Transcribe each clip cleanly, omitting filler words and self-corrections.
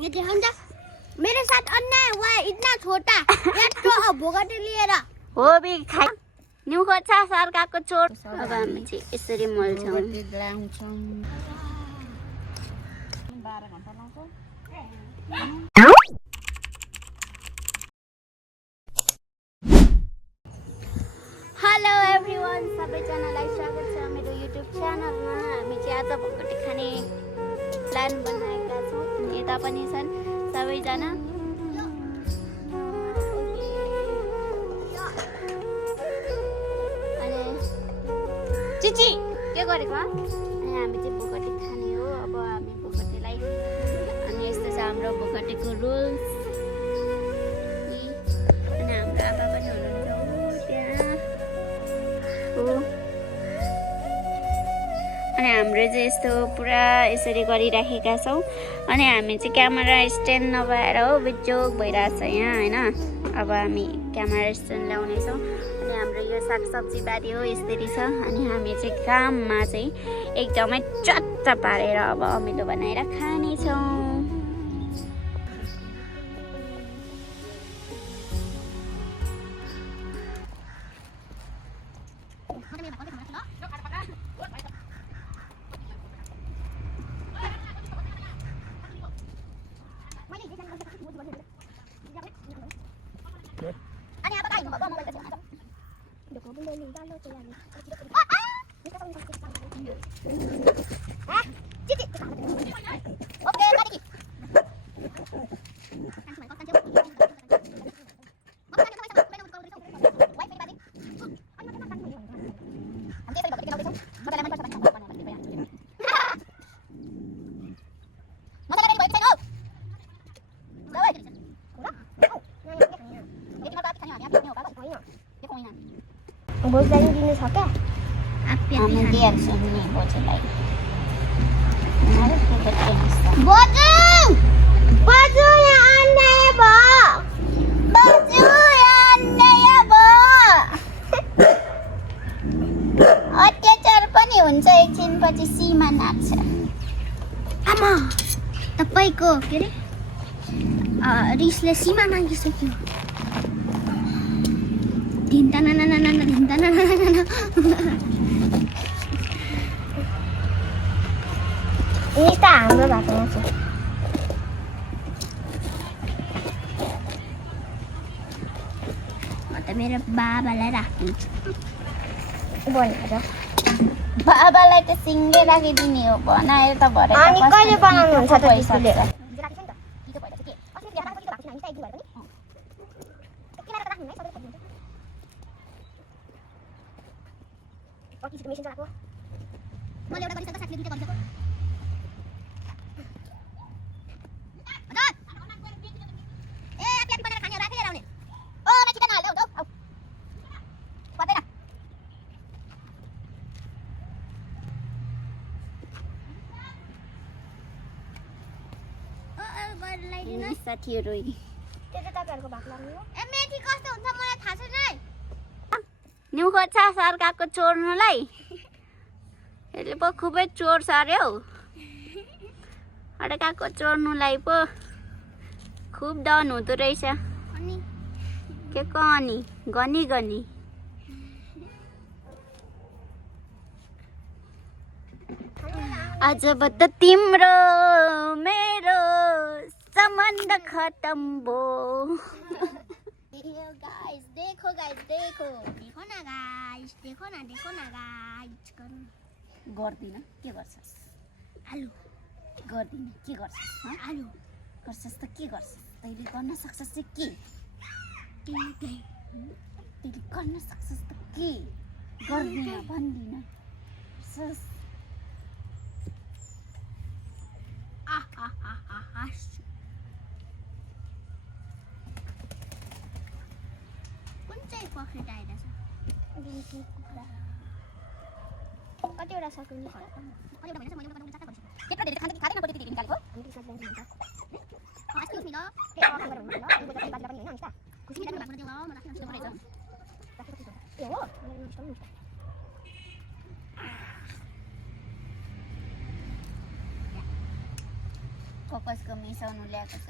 ये देखो मेरे साथ अन्याय हुआ है, इतना छोटा तो भोगटे लिएर हो बे खाइ न्यु खोज्छ सरकारको चोर। अब हामी चाहिँ यसरी मल्छौँ। हेलो एभ्रिवान, सबैजनालाई स्वागत छ मेरो युट्युब च्यानलमा। हामी चाहिँ आज भोगटे खाने प्लान बनाएका छौँ। यता पनि छन् सबैजना। अनि चिची के गरेको? अनि हामी चाहिँ भोगटे खाने हो। अब हामी भोगटेलाई अनि यस्तो छ हाम्रो भोगटेको रुल्स। अनि हाम्रो आमा पनि हुनुहुन्छ त्यहाँ। अनि हाम्रो चाहिँ यस्तो पुरा यसरी गरिराखेका छौँ। अनि हामी चाहिँ क्यामेरा स्ट्यान्ड नभएर हो बिजोग भइरहेछ यहाँ होइन। अब हामी क्यामेरा स्ट्यान्ड ल्याउनेछौँ। अनि हाम्रो यो सागसब्जी बारी हो यसरी छ। अनि हामी चाहिँ काममा चाहिँ एकदमै चट्ट पारेर अब अमिलो बनाएर खानेछौँ। बोजूलाई दिनु छ क्या? हामी दिइहाल्छौँ नि बोजूलाई। बोजू! बोजू यहाँ अन्याय भयो! बोजू यहाँ अन्याय भयो! अत्याचार पनि हुन्छ एकछिनपछि सीमा नाग्छ। आमा तपाईको के अरे रिसले सीमा नागिसक्यो। यता हाम्रो भएको छ। म त मेरो बाबालाई राखिदिन्छु। बाबालाई त सिङ्गै राखिदिने हो बनाएर त भरे। अनि कहिले बनाउनुहुन्छ त पैसा? साथीहरू न्यु खोज्छ सरकारको चोर्नुलाई। यसले पो खुबै चोर्छ अरे हौ। अड्काको चोर्नुलाई पो खुब डन हुँदो रहेछ। के को अनि गनी गनी आजबाट तिम्रो मेरो सम्बन्ध खत्म भो। गाइस देखो देखो देखो न गाइस देखो न गाइस गर्दिन के गर्छस्? आलु गर्दिन के गर्छस्? आलु गर्छस् त के गर्छस्? तैँले गर्न सक्छस् चाहिँ के? तैँले गर्न सक्छस् त के? गर्दिन भन्दिन। कुन चाहिँ पखेट आइरहेछ? कतिवटा सक्नु नि? कसको मिसाउनु ल्याएको छ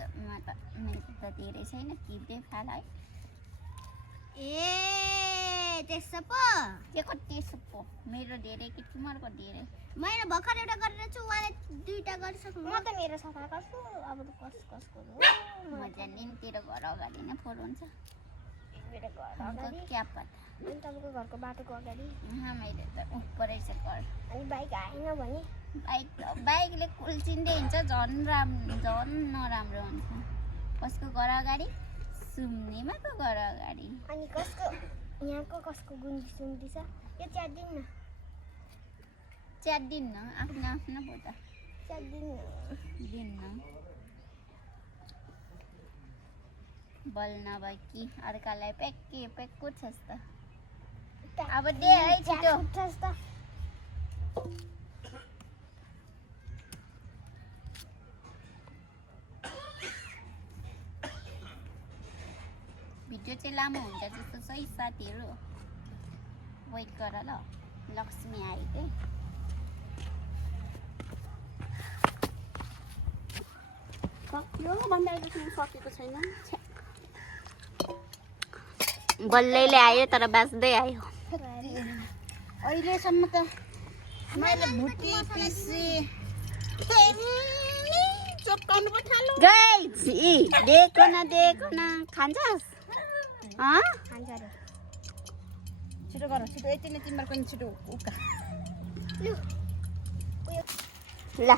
मेरो त धेरै छैन किप्दै खाला है ए त्यसो पो के को त्यसो पो मेरो धेरै कि तिमीहरूको धेरै मैले भर्खर एउटा गरेर छु उहाँले दुईटा गरिसक्नु म त मेरो सफा गर्छु अब कसको म जान्दिन तेरो घर अगाडि नै फोहोर हुन्छ मेरो घर अगाडि क्या पत्ता अनि तपाईँको घरको बाटोको अगाडि मैले त उपरै छ घर अनि बाइक आएन भने बाइकले कुल्चिँदै हिँड्छ झन् नराम्रो हुन्छ कसको घर अगाडि सुम्निमाको घर अगाडि अनि कसको यहाँको कसको गुन्डी सुन्दी छ यो च्याट्दिन्न आफ्नो आफ्नो पो त दिन्न बल नभए कि अर्कालाई पेक्कु छस् त अब दे है छिटो भिडियो चाहिँ लामो हुन्छ जस्तो छ है साथीहरू वेट गर ल लक्ष्मी आयो के यो भन्दा सकेको छैन बल्लैले आयो तर बाँच्दै आयो अहिलेसम्म त मैले भुटी पिसी चप्काउनु पो थाल्यो गाइस देखो न खान्छस् खान्छ रे छिटो गर छिटो यतिले तिमीहरूको नि छिटो उका ल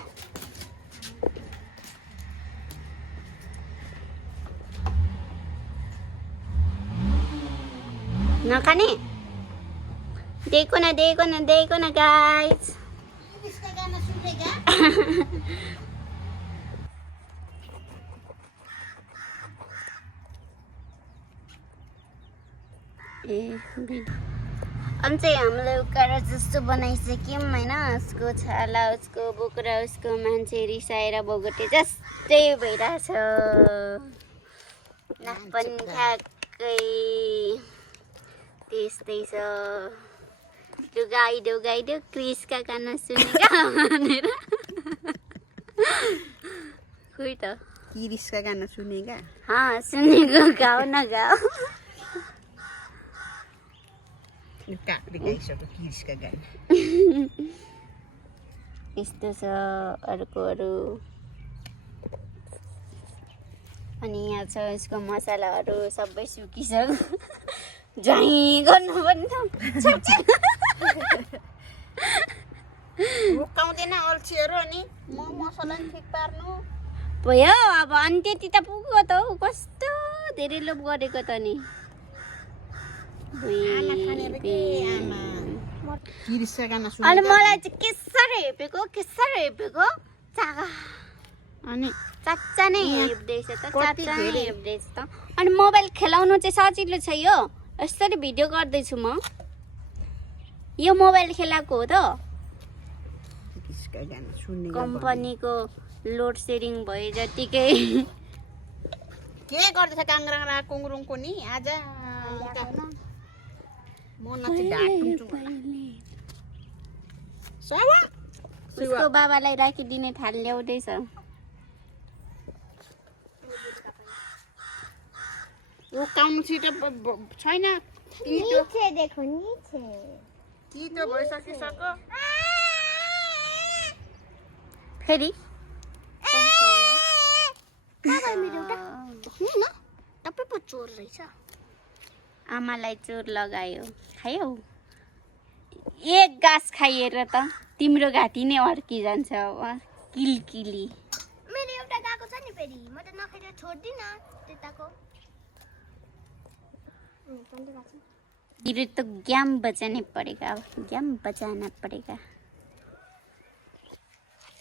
नखाने देखो न गाइस किसका गाना सुनेगा अनि चाहिँ हामीले उकाएर जस्तो बनाइसक्यौँ होइन उसको छाला उसको बोक्रा उसको मान्छे रिसाएर भोगटे जस्तै भइरहेछ नाक पनि ठ्याक्कै त्यस्तै छ गाइदेऊ क्रिसका गाना सुनेका भनेर खोइ त किरिसका गाना सुनेगा सुनेको गाउ न गाउ काक्री गाइसक्यो किरिसका गाना यस्तो छ अरू अनि यहाँ छ यसको मसलाहरू सबै सुकिसक्यो झै गर्नु पनि रुकाउँदैन अल्छीहरू अनि मसला नि ठिक पार्नु भयो अब अनि त्यति त पुग्यो त हौ कस्तो धेरै लोभ गरेको त नि किरिसका गाना अनि सुनेगा मलाई चाहिँ केसर हेपेको चागा अनि चाचा नै हेप्दैछ त अनि मोबाइल खेलाउनु चाहिँ सजिलो छ यो यसरी भिडियो गर्दैछु म यो मोबाइल खेलाएको हो त किरिसका गाना सुनेगा कम्पनीको लोड सेडिङ भए जतिकै के गर्दैछ काङ्ग्रा कुङ्रुङको नि आज म नचाहिँ ढाक्छु उसको बाबालाई राखिदिने थाल ल्याउँदैछ रुकाउनु छिटो छैन नीचे देखो नीचे कितो भइसकिसक्यो फेरि तपाईँ पो चोर रहेछ आमालाई चोर लगायो खायौ एक गाँस खाइएर त तिम्रो घाँटी नै अड्किजान्छ अब किलकिली मेरो एउटा गएको छ नि फेरि म त नखाएर छोड्दिनँ त्यताको तेरो तो ज्ञान बचाने पड़ेगा ज्ञान बचाना पड़ेगा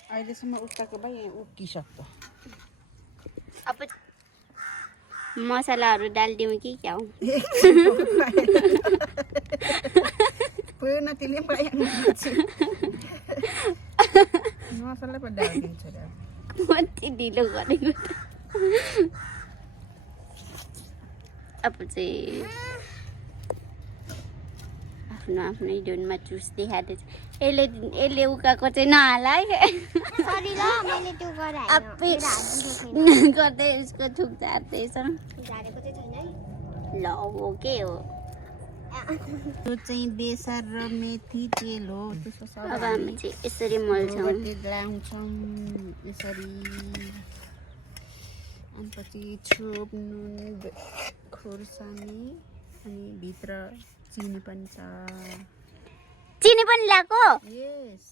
अहिलेसम्म उताको भाइ उक्किसक्यो अब मसलाहरू डालिदिउँ कि क्या हो पुग्न त्यसले मसला पो डालिदिन्छ कति ढिलो गरेको अब चाहिँ आफ्नो आफ्नै धुनमा चुस्दै खाँदैछ यसले उकाको चाहिँ नहाला है सरी ल मैले त्यो गराएँ आप्पे गर्दै उसको थुक झार्दैछ झारेको चाहिँ छैन है ल हो के हो यो चाहिँ बेसार र मेथी तेल हो त्यसको अब हामी चाहिँ यसरी मोल्छौँ लाउँछौँ यसरी अनि पछि छोप नुन खोर्सानी अनि भित्र चिनी पनि छ चिनी पनि ल्याएको यस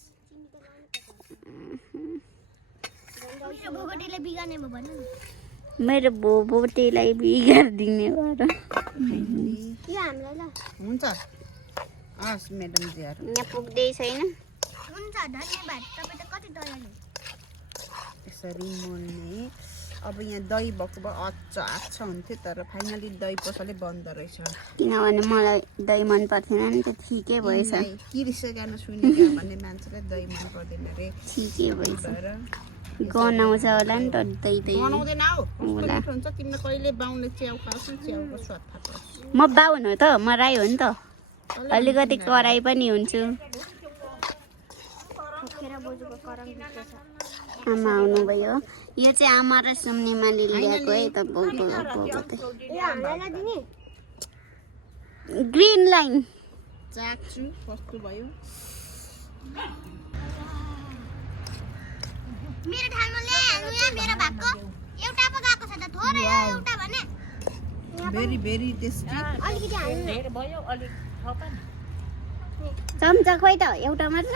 मेरो भोगटीले बिगार्ने भयो भन्नु न मेरो भोटेलाई बिगारिदिने भएर यो हामीलाई ल हुन्छ हस् म्याडमजीहरू यहाँ पुग्दै छैन हुन्छ धन्यवाद तपाईँ त कति दयालु यसरी मोल्ने अब यहाँ दही भएको भए अच्छा हुन्थ्यो तर फाइनली दही पसलै बन्द रहेछ किनभने मलाई दही मन पर्थेन नि त ठिकै भएछ किरिसे गाना सुनेको भन्ने मान्छेलाई दही मन पर्दैन रे ठिकै भएछ भएर गनाउँछ होला नि त दही दही बनाउँदैन हौ कस्तो मिठो हुन्छ तिमीले कहिले बाउले च्याउ खाएको च्याउको स्वाद थाहा पाउँछ म बाहुन हो त म राई हो नि त अलिकति कराई पनि हुन्छु खेर बोजूको करङ भित्र छ आमा आउनुभयो यो चाहिँ आमा र सुम्निमाले ल्याएको है त ए हामीलाई नदिने ग्रिन लाइन चाख्छु कस्तो भयो मेरो ठाउँमा ल्याइहाल्नु यहाँ मेरो भागको एउटा पो गएको छ त थोरै हो एउटा भने भेरी भेरी टेस्टी अलिकति हाल्नु न चम्चा खोइ त एउटा मात्र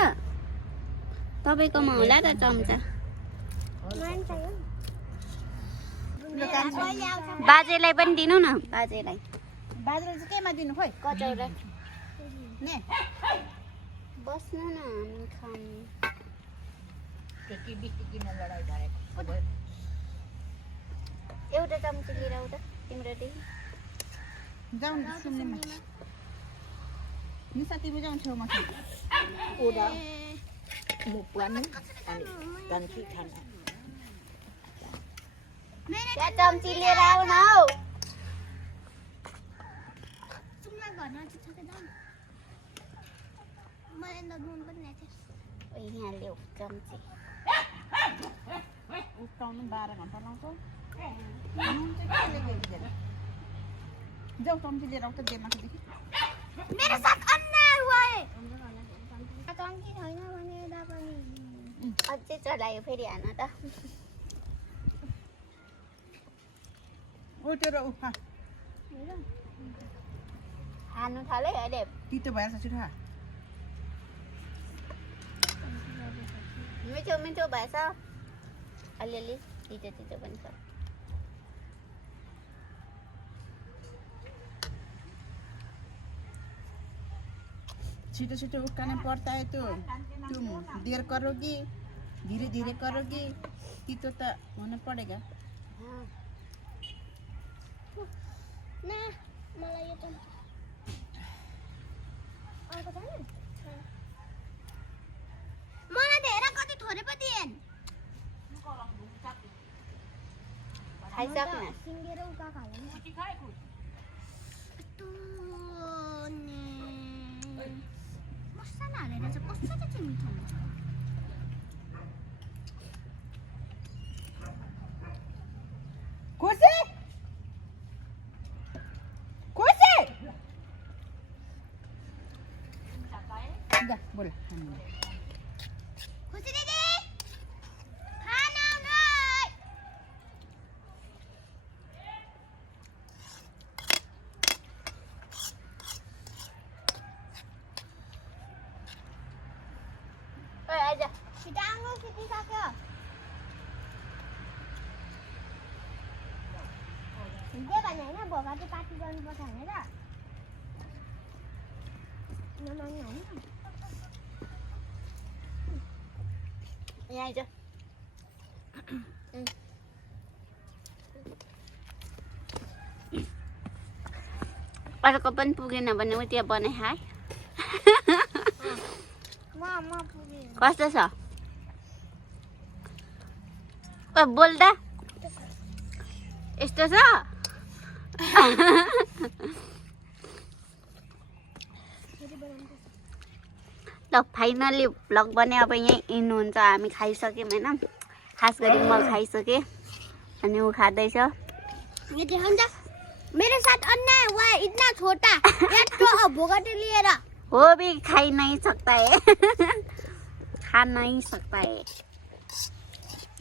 तपाईँकोमा होला त चम्चा बाजेलाई पनि दिनु न बाजेलाई बाजेले चाहिँ केमा दिनु खोइ कचौरा ने बस्नु न हामी खाऊँ एउटा चम्ची लिएर आऊ त तिम्रो देखि जाउँ न सुन्नेमा निसा तिमी जाउँ छेउमा त्यहाँ चम्ची लिएर आऊ न हौ सुम्ला घर नजिक छ के जाउँ मैले त नुन पनि ल्याएको थिएँ यहाँ ल्याऊ चम्ची उठाउनु 12 घन्टा लाउँछ नुन चाहिँ कसले ल्याइदिन्छ जाऊ चम्ची लिएर आउँछ देमाकोदेखि मेरो साथ अन्याय भए चम्ची छैन भने यता पनि अझै चलायो फेरि हान त उठेर उठा हान्नु थाल्यो अहिले तितो भएर छिटो खा मिठो मिठो भएछ अलिअलि तितो तितो पनि छ छिटो छिटो उठाने पर्ता है तो तुम देर करोगी धीरे धीरे करोगी तितो त होना पड़ेगा ना मलाई यो चम्ची अर्को छैन मलाई त हेर कति थोरै पो दिएन खाइसक्न सिङ्गेर उका खायो मसला हालेर चाहिँ कस्तो चाहिँ मिठो हुन्छ खुसी खुसी जा बोला खुसी दिदी खाना आउनु ओइ आइज छिटो आउनु सिकिसक्यो हिजो भने होइन भोगाटी पार्टी गर्नुपर्छ भनेर नमान्नु होइन यहाँ आइज अर्को पनि पुगेन भने उ त्यहाँ बनाइ खाए म पुगेँ कस्तो छ ओ बोल्दा यस्तो छ ल फाइनली भ्लग पनि अब यहीँ इन हुन्छ हामी खाइसक्यौँ होइन खास गरी म खाइसकेँ अनि ऊ खाँदैछ ये देखो ना मेरे साथ अन्याय हुआ है इतना छोटा एक तो भोगटे लिएर हो भी खाई नहीं सकता है खा नहीं सकता है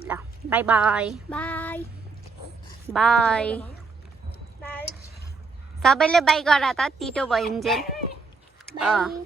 ल by by by by by सबैले बाई गर त तितो भइन्जेल बाई